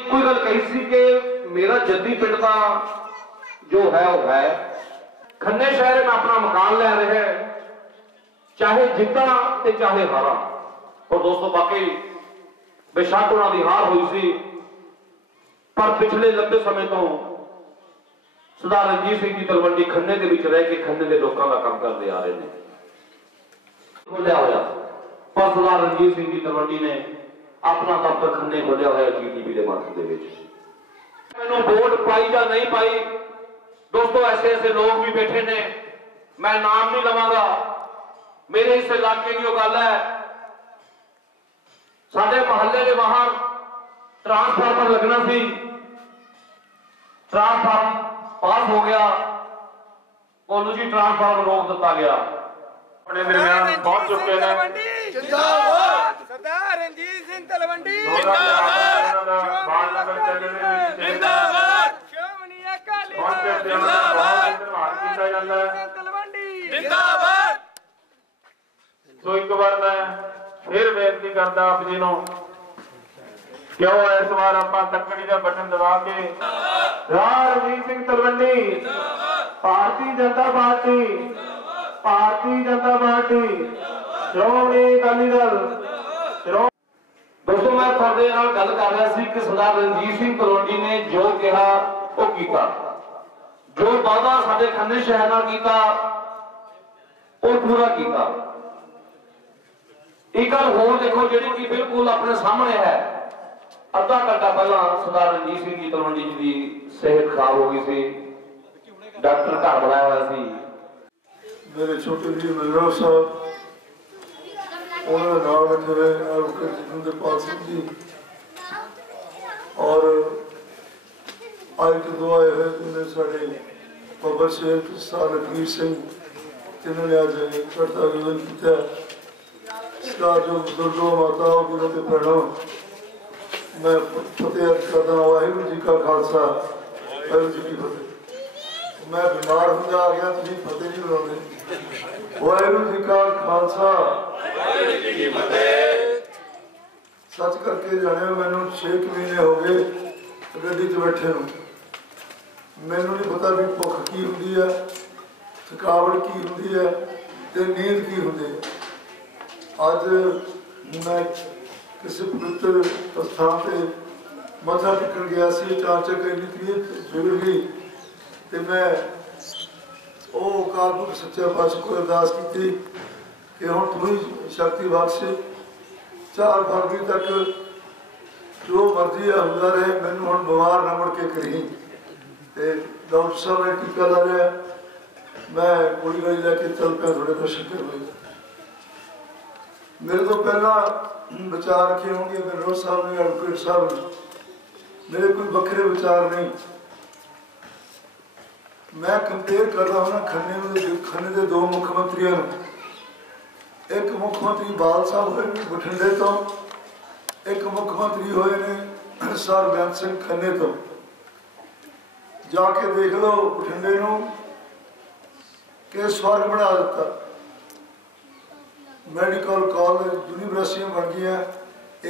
कोई गल कही सी कि मेरा जद्दी पिंड का जो है वो है खन्ने शहर में अपना मकान ले रहे हैं, चाहे जिता ते चाहे हारा। और दोस्तों बाकी बेशक उन्होंने हार हुई सी, पर पिछले लंबे समय तो सरदार रणजीत सिंह जी तलवंडी खन्ने के विच रह के खन्ने के लोगों का काम करते आ रहे हैं। खोलिया होया पर सरदार रणजीत सिंह जी तलवंडी ने अपना दफ्तर खन्ने खोलिया होया GTB के माध्यम से। मैनू वोट पाई या नहीं पाई, दोस्तों ऐसे ऐसे लोग भी बैठे ने, मैं नाम नहीं लवांगा। मेरे इस इलाके की गल है, साडे महल्ले के बाहर ट्रांसफार्मर लगना सी, ट्रांसफार्मर पास हो गया, बोलू जी ट्रांसफार्मर रोक दिता गया। अपने दरमियान पहुंच चुके हैं जिंदाबाद सरदार रणजीत सिंह तलवंडी जिंदाबाद जिंदाबाद श्रोमणी अकाली दल जिंदाबाद तलवंडी जिंदाबाद। सो एक बार मैं फिर बेनती करता आप जी नूं, क्यों इस बार आपां तकड़ी दा बटन दबा के सरदार रणजीत सिंह तलवंडी भारतीय जनता पार्टी भारतीय जनता पार्टी श्रोमणी अकाली दल। दोस्तों मैं थोड़े नाल गल कर रहा सी कि सरदार रणजीत सिंह तलवंडी ने जो कहा वो कीता, जो वादा साडे खन्ने शहर नाल कीता वो पूरा कीता। एक गल होर देखो जिहड़ी कि बिल्कुल अपने सामने है, अद्धा घंटा पहला सरदार रणजीत सिंह जी तलवंडी जी की सेहत खराब हो गई सी, डॉक्टर घर बुलाया हुआ सी। मेरे छोटे जी मनोहर साहब उन्होंने नाम रखे हुए एडवोकेट जितेंद्रपाल सिंह जी, और आज के दो आए हुए जिन्हें साढ़े बाबा शेख सरदार लखवीर सिंह जिन्होंने आज करता आयोजन किया। सरकार जो बुजुर्गों माताओं वीरों के भैनों, मैं फतेह अर्ज करता हूँ वाहिगुरू जी का खालसा वाहिगुरू जी की फतेह। मैं बीमार होंदा आ गया, तुम फतेह नहीं बुलाते। वाहिगुरू जी का खालसा वाहिगुरू जी की फतेह। सच करके जाने मैनू 6 महीने हो गए गड्डी च बैठे नूं, मैनू नहीं पता भी भुख की हुंदी है, थकावट की हुंदी है ते नींद की हुंदी है। अज मैं किसी पवित्र स्थान से मत्था टेकन गया सी, अचानक इन्नी तबीयत बिगड़ गई तो मैं कालपुरख सच्चे पातशाह को अरदास की कि हुण तू ही शक्ति बख्श, 4 फरवरी तक जो मर्जी होंदा रहे, मैनू हुण बीमार ना मुड़ के करी। डॉक्टर साहब ने टीका ला लिया, मैं गोली गाली लैके चल पाया थोड़े दर्शन करने। मेरे तो पहला विचार रखे होंगे मनोहर साहब ने, एडवोकेट साहब ने, मेरे कोई बखरे विचार नहीं। मैं कंपेयर कर रहा हूँ ना खन्ने के 2 मुख्यमंत्रियों, एक मुख्यमंत्री बाल साहब हुए ने बठिंडे तो, एक मुख्यमंत्री हुए ने सर बेअंत सिंह खन्ने तो। जाके देख लो बठिंडे नूं कि स्वर्ग बना दिता, मैडिकल कॉलेज यूनिवर्सिटियां बन गई,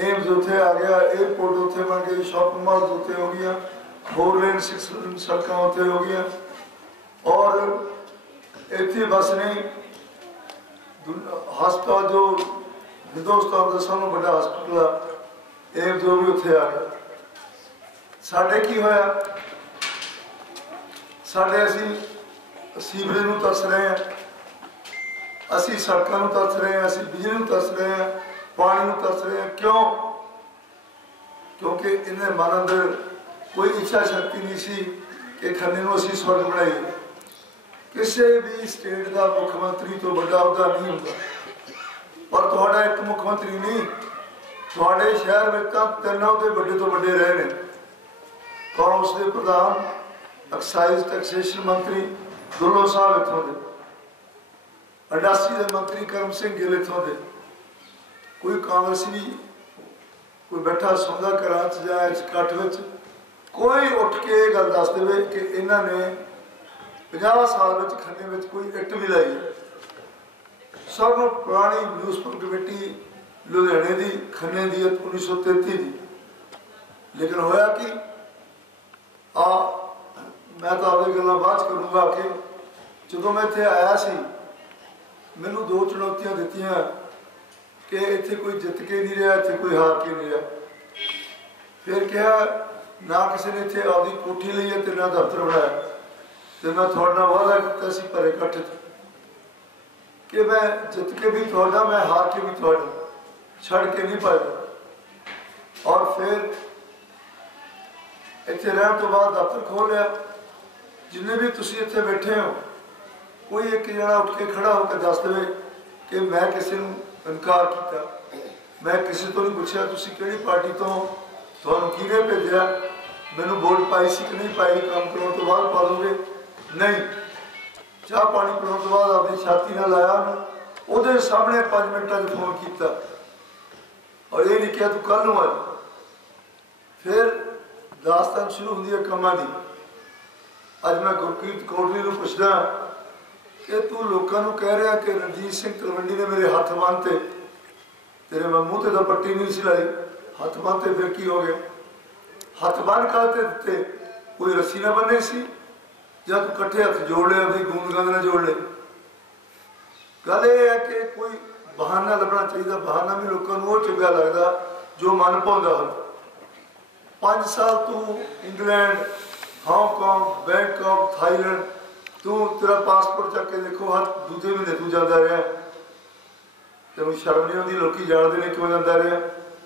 एम्स उत्थे आ गया, एयरपोर्ट उत्थे बन गए, शॉपिंग मॉल उत्थे हो गया, 4 लेन 6 लेन सड़क उत्थे हो गई। और इतने बस नहीं, हस्पताल जो हिंदुस्तान का सब बड़ा हस्पिटल है एम्स जो भी उत्थे आ गया। साडे की होया, साडे असी सीवरेज नूं तरस रहे हैं, असी सड़कों में तरस रहे हैं, असी बिजली में तरस रहे हैं, पानी में तरस रहे हैं। क्यों? क्योंकि इन्हें मन अंदर कोई इच्छा शक्ति नहीं सी कि खन्ने नूं असी स्वर्ग बनाइए। किसी भी स्टेट का मुख्यमंत्री तो बड़ा अहुदा नहीं होता, पर तुहाडा एक मुख्यमंत्री नहीं, तुहाडे शहर में तो 3 अहुदे बड़े तो बड़े रहे ने। कांग्रेस के प्रधान एक्साइज टैक्सेशन मंत्री दुल्लो साहब इत्थों दे, अडासी के मंत्री करम सिंह गिल इत्थों दे। कोई कांग्रेसी कोई बैठा सुनदा घरां च जां इकट्ठ विच कोई उठ के ये गल दस दे कि इन्होंने 50 साल में खन्ने में कोई इट भी लाई है। सब पुरानी म्यूनसिपल कमेटी लुधियाने की खन्ने की 1933 की लेकिन होया कि मैं तो आपकी गल्लां बाद च करूँगा कि जो मैं इत्थे आया सी मैनू दो चुनौतियां दित्तियां कि इत्थे कोई जित के नहीं रहा, इत्थे कोई हार के नहीं रहा। फिर कहा ना किसी ने इत्थे आपकी कोठी ली है ते ना दफ्तर बनाया, तो मैं थोड़े नाल वादा किया सी भरे इकट्ठ कि मैं जित के भी थोड़ा, मैं हार के भी थोड़ा, छड़ के नहीं पाया। और फिर इत्थे रहने तो बाद दफ्तर खोल लिया। जिन्हें भी तुसी इत्थे बैठे हो कोई एक जना उठ के खड़ा होकर दस दे कि मैं किसी को इनकार किया, मैं किसी तो नहीं पूछा तुसी किहड़ी पार्टी तो तुहानूं किहने भेजिया, मैनू वोट पाई सी कि नहीं पाई, काम करने तो बाद पा दोगे नहीं, चाह पानी पिलाने तो बाद अपनी छाती न लाया, ਉਹਦੇ सामने 5 मिनटा फोन किया और ये नहीं किया तू कल आ। फिर दास्तान शुरू होंगी है कामां दी। अज मैं गुरकीरत कोटली को पुछदा कि तू लोगों को कह रहा कि रणजीत सिंह तलवंडी ने मेरे हथ बांधते, तेरे मैं मूँह तो पट्टी नहीं सी लाई, हथ बांधते फिर की हो गया? हथ बन करते दिते, कोई रस्सी ना बने सी या तू कट्ठे हथ जोड़ ले, अपनी गूंद गंद ना जोड़ ले। गल यह है कि कोई बहाना लभना चाहिए। बहाना भी लोगों को चंगा लगता जो मन भाता हो। 5 साल तू इंग्लैंड, हांगकांग, बैंकॉक, थाईलैंड, तू तेरा पासपोर्ट चक के देखो हर दूजे महीने तू जाता रहा, तेन शर्म नहीं आती? लोग जानते हैं क्यों जाता रहा,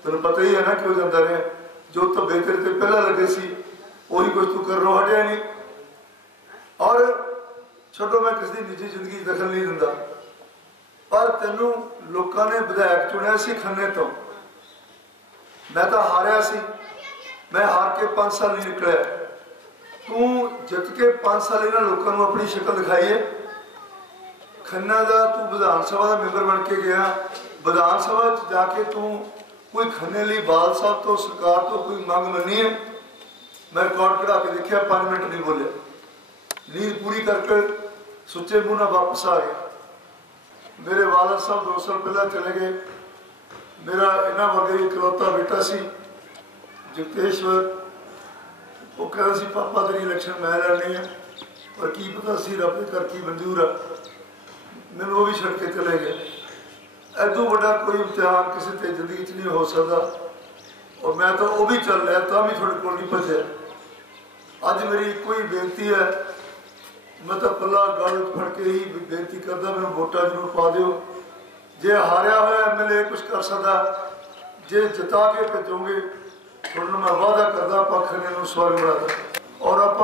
तेन पता ही है ना क्यों जाता रहा। जो धब्बे तेरे ते पहला लगे सी वही कुछ तू करनों हटिया नहीं। और छोड़ो मैं किसी की निजी जिंदगी दखल नहीं दिंदा, पर तेनों लोगों ने विधायक चुनिया सी खन्ने तो, मैं तो हारिया सी, मैं हार के 5 साल नहीं निकलिया। तू जित के 5 साल इन्होंने लोगों को अपनी शक्ल दिखाई है। खन्ना का तू विधान सभा का मैंबर बन के गया, विधान सभा जाके तू कोई खन्ने लिए बाल साहब तो सरकार तो कोई मंग मनी है? मैं रिकॉर्ड कढ़ा के देखा 5 मिनट नहीं बोले, नींद पूरी करके सुच्चे मुँह ना वापस आ गया। मेरे वालद साहब 2 साल पहले चले गए। मेरा इन्हों वर्गे इकलौता बेटा सी जगतेश्वर, वो कहता सी पापा तेरी इलेक्शन मैं लड़नी है, पर की पता सी रब के घर की मंजूर है, मैंने वो भी छड़ के चले गए। ऐदों बड़ा कोई इम्तिहान किसी ते जिंदगी नहीं हो सकता। और मैं तो वो भी चल रहा तो भी थोड़े को नहीं भजया। अज मेरी कोई बेनती है, मैं तो पला गल फड़ के ही बेनती करता, मैं वोटा जरूर पा दो। जे हारिया हुआ MLA कुछ कर सकता, जे जिता के भेजोगे थोड़ा मैं वादा करता आप खन्ने स्वर्ग बना दें। और आप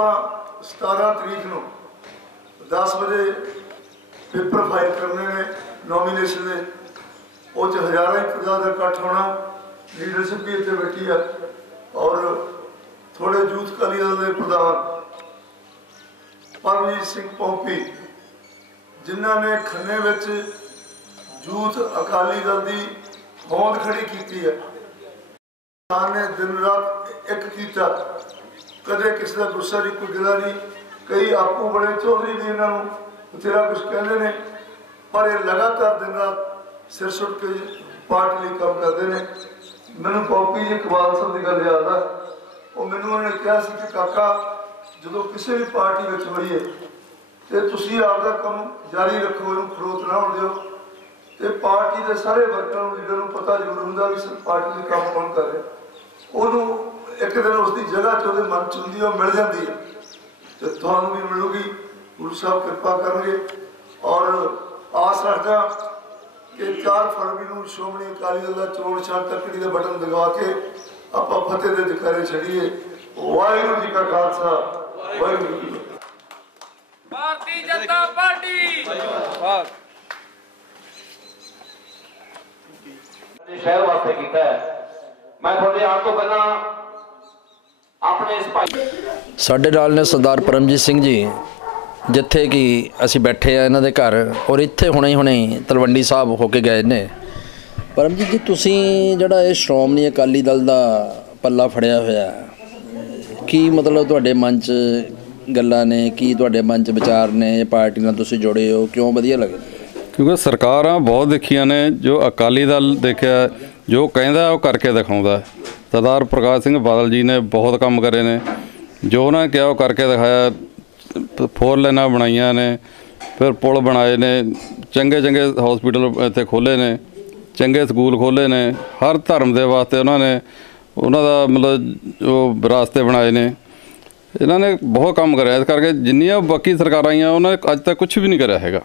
17 तरीक को 10 बजे पेपर फाइल करने ने नॉमीनेशन के, वो हज़ारों ही तादाद का इकट्ठ होना, लीडरशिप भी इतने बैठी है। और थोड़े यूथ अकाली दल के प्रधान परमजीत सिंह पौंपी जिन्होंने खन्ने यूथ अकाली दल की होंद खड़ी की है, ने दिन रात एक किया, कदे किसी का गुस्सा नहीं, कोई गिला नहीं। कई आपू बड़े चौधरी भी इन्होंने तेरा कुछ कहते हैं, पर ये लगातार दिन रात सिर सुट के पार्टी लिए काम करते हैं। मैनू पौपी जी इकबाल साहब की गल याद है, वो मैनू उन्होंने कहा कि काका जो किसी भी पार्टी में होइए तो तुम आपका काम जारी रखो, इनू खड़ोत ना हो दो। तो पार्टी के सारे वर्करों लीडर को पता जरूर होंगे भी सिर्फ पार्टी के काम कौन कर रहे, उन्होंने एक दिन उसकी जगह जो मन च होंगी वो मिल जाती है, तो थानू भी मिलूगी। गुरु साहब कृपा करेंगे। और आस रखता कि 4 फरवरी को श्रोमणी अकाली दल का चोण निशान तकड़ी का बटन दबा के आप फतेह के जकारे छड़िए। वाहिगुरू जी का खालसा, वाहिगुरू जी की फतेह। भारतीय जनता पार्टी शहर वास्ते किया है। मैं थोड़े आने तो पहला अपने इस भाई साडे नाल ने सरदार परमजीत सिंह जी, जिथे कि असी बैठे आ इन्हां दे घर, और इत्थे हुणे हुणे तलवंडी साहब होके गए ने। परमजीत जी तुसीं जिहड़ा ये श्रोमणी अकाली दल दा पल्ला फड़िया होया, की मतलब तुहाडे मन च गल्लां ने, की तुहाडे मन च विचार ने, पार्टी नाल तुसीं जुड़े हो, क्यों वधिया लगदा? क्योंकि सरकारां बहुत देखियां ने, जो अकाली दल देखिया जो कहंदा वो करके दिखाउंदा। ਸਰਦਾਰ ਪ੍ਰਕਾਸ਼ ਸਿੰਘ ਬਾਦਲ ਜੀ ਨੇ ਬਹੁਤ ਕੰਮ ਕਰੇ ਨੇ। ਜੋ ਉਹਨਾਂ ਨੇ ਕਿਹਾ ਉਹ ਕਰਕੇ ਦਿਖਾਇਆ। 4 ਲਾਈਨਾਂ ਬਣਾਈਆਂ ਨੇ, ਫਿਰ ਪੁਲ ਬਣਾਏ ਨੇ, ਚੰਗੇ ਚੰਗੇ ਹਸਪੀਟਲ ਇੱਥੇ ਖੋਲ੍ਹੇ ਨੇ, ਚੰਗੇ ਸਕੂਲ ਖੋਲ੍ਹੇ ਨੇ। ਹਰ ਧਰਮ ਦੇ ਵਾਸਤੇ ਉਹਨਾਂ ਨੇ ਉਹਨਾਂ ਦਾ ਮਤਲਬ ਉਹ ਰਾਸਤੇ ਬਣਾਏ ਨੇ। ਇਹਨਾਂ ਨੇ ਬਹੁਤ ਕੰਮ ਕਰਿਆ। ਇਸ ਕਰਕੇ ਜਿੰਨੀਆਂ ਬਾਕੀ ਸਰਕਾਰਾਂ ਆਈਆਂ ਉਹਨਾਂ ਨੇ ਅੱਜ ਤੱਕ ਕੁਛ ਵੀ ਨਹੀਂ ਕਰਿਆ ਹੈਗਾ।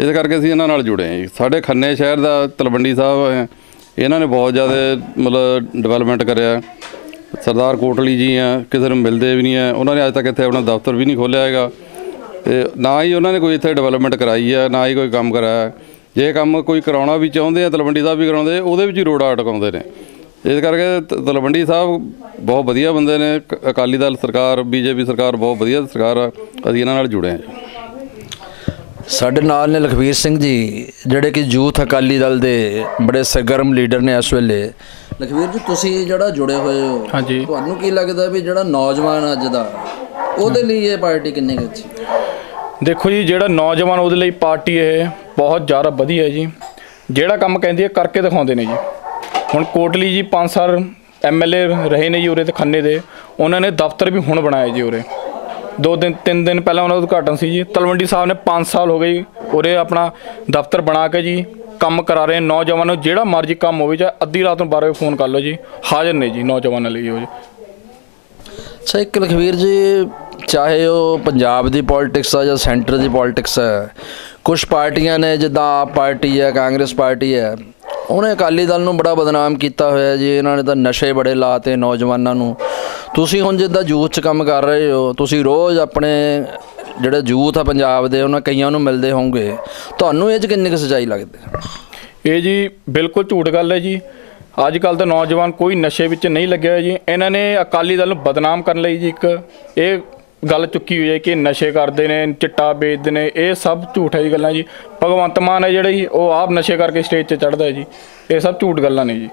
ਇਸ ਕਰਕੇ ਅਸੀਂ ਇਹਨਾਂ ਨਾਲ ਜੁੜੇ ਹਾਂ ਜੀ। ਸਾਡੇ ਖੰਨੇ ਸ਼ਹਿਰ ਦਾ ਤਲਵੰਡੀ ਸਾਹਿਬ ਹੈ, ਇਹਨਾਂ ਨੇ ਬਹੁਤ ਜ਼ਿਆਦਾ ਮਤਲਬ ਡਿਵੈਲਪਮੈਂਟ ਕਰਿਆ। ਸਰਦਾਰ ਕੋਟਲੀ ਜੀ ਆ, ਕਿਸੇ ਨੂੰ ਮਿਲਦੇ ਵੀ ਨਹੀਂ ਆ। ਉਹਨਾਂ ਨੇ ਅੱਜ ਤੱਕ ਇੱਥੇ ਆਪਣਾ ਦਫ਼ਤਰ ਵੀ ਨਹੀਂ ਖੋਲ੍ਹਿਆ ਹੈਗਾ, ਅਤੇ ਨਾ ਹੀ ਉਹਨਾਂ ਨੇ ਕੋਈ ਇੱਥੇ ਡਿਵੈਲਪਮੈਂਟ ਕਰਾਈ ਹੈ, ਨਾ ਹੀ ਕੋਈ ਕੰਮ ਕਰਾਇਆ। ਜੇ ਕੰਮ ਕੋਈ ਕਰਾਉਣਾ ਵੀ ਚਾਹੁੰਦੇ ਆ, ਤਲਵੰਡੀ ਸਾਹਿਬ ਵੀ ਕਰਾਉਂਦੇ, ਉਹਦੇ ਵਿੱਚ ਹੀ ਰੋੜਾ ਅਟਕਾਉਂਦੇ ਨੇ। ਇਸ ਕਰਕੇ ਤਲਵੰਡੀ ਸਾਹਿਬ ਬਹੁਤ ਵਧੀਆ ਬੰਦੇ ਨੇ। ਅਕਾਲੀ ਦਲ ਸਰਕਾਰ, BJP ਸਰਕਾਰ ਬਹੁਤ ਵਧੀਆ ਸਰਕਾਰ ਆ। ਅਸੀਂ ਇਹਨਾਂ ਨਾਲ ਜੁੜੇ ਹਾਂ ਜੀ। ਸਾਡੇ ਨਾਲ ਨੇ ਲਖਵੀਰ ਸਿੰਘ ਜੀ, ਜਿਹੜੇ ਕਿ ਯੂਥ ਅਕਾਲੀ ਦਲ ਦੇ ਬੜੇ ਸਰਗਰਮ ਲੀਡਰ ਨੇ ਇਸ ਵੇਲੇ। ਲਖਵੀਰ ਜੀ, ਤੁਸੀਂ ਜਿਹੜਾ ਜੁੜੇ ਹੋਏ ਹੋ, ਹਾਂਜੀ, ਤੁਹਾਨੂੰ ਕੀ ਲੱਗਦਾ ਵੀ ਜਿਹੜਾ ਨੌਜਵਾਨ ਅੱਜ ਦਾ, ਉਹਦੇ ਲਈ ਇਹ ਪਾਰਟੀ ਕਿੰਨੀ ਕੁ ਅੱਛੀ? ਦੇਖੋ ਜੀ, ਜਿਹੜਾ ਨੌਜਵਾਨ ਉਹਦੇ ਲਈ ਪਾਰਟੀ ਇਹ ਬਹੁਤ ਜ਼ਿਆਦਾ ਵਧੀਆ ਹੈ ਜੀ। ਜਿਹੜਾ ਕੰਮ ਕਹਿੰਦੀ ਹੈ ਕਰਕੇ ਦਿਖਾਉਂਦੇ ਨੇ ਜੀ। ਹੁਣ ਕੋਟਲੀ ਜੀ 5 ਸਾਲ MLA ਰਹੇ ਨੇ ਜੀ ਉਰੇ ਤੇ ਖੰਨੇ ਦੇ। ਉਹਨਾਂ ਨੇ ਦਫ਼ਤਰ ਵੀ ਹੁਣ ਬਣਾਇਆ ਜੀ ਉਰੇ। 2-3 ਦਿਨ ਪਹਿਲਾਂ ਉਹਨਾਂ ਦਾ ਉਦਘਾਟਨ ਸੀ ਜੀ। ਤਲਵੰਡੀ ਸਾਹਿਬ ਨੇ 5 ਸਾਲ ਹੋ ਗਏ ਉਰੇ ਆਪਣਾ ਦਫ਼ਤਰ ਬਣਾ ਕੇ ਜੀ ਕੰਮ ਕਰਾ ਰਹੇ। ਨੌਜਵਾਨਾਂ ਨੂੰ ਜਿਹੜਾ ਮਰਜ਼ੀ ਕੰਮ ਹੋਵੇ, ਚਾਹੇ ਅੱਧੀ ਰਾਤ ਨੂੰ 12 ਵਜੇ ਫੋਨ ਕਰ ਲਓ ਜੀ, ਹਾਜ਼ਰ ਨੇ ਜੀ ਨੌਜਵਾਨਾਂ ਲਈ ਉਹ ਜੀ। ਅੱਛਾ, ਇੱਕ ਲਖਵੀਰ ਜੀ, ਚਾਹੇ ਉਹ ਪੰਜਾਬ ਦੀ ਪੋਲਿਟਿਕਸ ਆ ਜਾਂ ਸੈਂਟਰ ਦੀ ਪੋਲਿਟਿਕਸ ਹੈ, ਕੁਛ ਪਾਰਟੀਆਂ ਨੇ ਜਿੱਦਾਂ ਆਪ ਪਾਰਟੀ ਹੈ, ਕਾਂਗਰਸ ਪਾਰਟੀ ਹੈ, ਉਹਨੇ ਅਕਾਲੀ ਦਲ ਨੂੰ ਬੜਾ ਬਦਨਾਮ ਕੀਤਾ ਹੋਇਆ ਜੀ। ਇਹਨਾਂ ਨੇ ਤਾਂ ਨਸ਼ੇ ਬੜੇ ਲਾਤੇ ਨੌਜਵਾਨਾਂ ਨੂੰ। ਤੁਸੀਂ ਹੁਣ ਜਿੱਦਾਂ ਯੂਥ 'ਚ ਕੰਮ ਕਰ ਰਹੇ ਹੋ, ਤੁਸੀਂ ਰੋਜ਼ ਆਪਣੇ ਜਿਹੜੇ ਯੂਥ ਆ ਪੰਜਾਬ ਦੇ, ਉਹਨਾਂ ਕਈਆਂ ਨੂੰ ਮਿਲਦੇ ਹੋਵੋਗੇ, ਤੁਹਾਨੂੰ ਇਹ 'ਚ ਕਿੰਨੀ ਕੁ ਸੱਚਾਈ ਲੱਗਦੀ? ਇਹ ਜੀ ਬਿਲਕੁਲ ਝੂਠ ਗੱਲ ਹੈ ਜੀ। ਅੱਜ ਕੱਲ੍ਹ ਤਾਂ ਨੌਜਵਾਨ ਕੋਈ ਨਸ਼ੇ ਵਿੱਚ ਨਹੀਂ ਲੱਗਿਆ ਹੋਇਆ ਜੀ। ਇਹਨਾਂ ਨੇ ਅਕਾਲੀ ਦਲ ਨੂੰ ਬਦਨਾਮ ਕਰਨ ਲਈ ਜੀ ਇੱਕ ਇਹ ਗੱਲ ਚੁੱਕੀ ਹੋਈ ਹੈ ਕਿ ਨਸ਼ੇ ਕਰਦੇ ਨੇ, ਚਿੱਟਾ ਵੇਚਦੇ ਨੇ। ਇਹ ਸਭ ਝੂਠ ਹੈ ਜੀ ਗੱਲਾਂ ਜੀ। ਭਗਵੰਤ ਮਾਨ ਹੈ ਜਿਹੜਾ ਜੀ, ਉਹ ਆਪ ਨਸ਼ੇ ਕਰਕੇ ਸਟੇਜ 'ਤੇ ਚੜ੍ਹਦਾ ਹੈ ਜੀ। ਇਹ ਸਭ ਝੂਠ ਗੱਲਾਂ ਨੇ ਜੀ।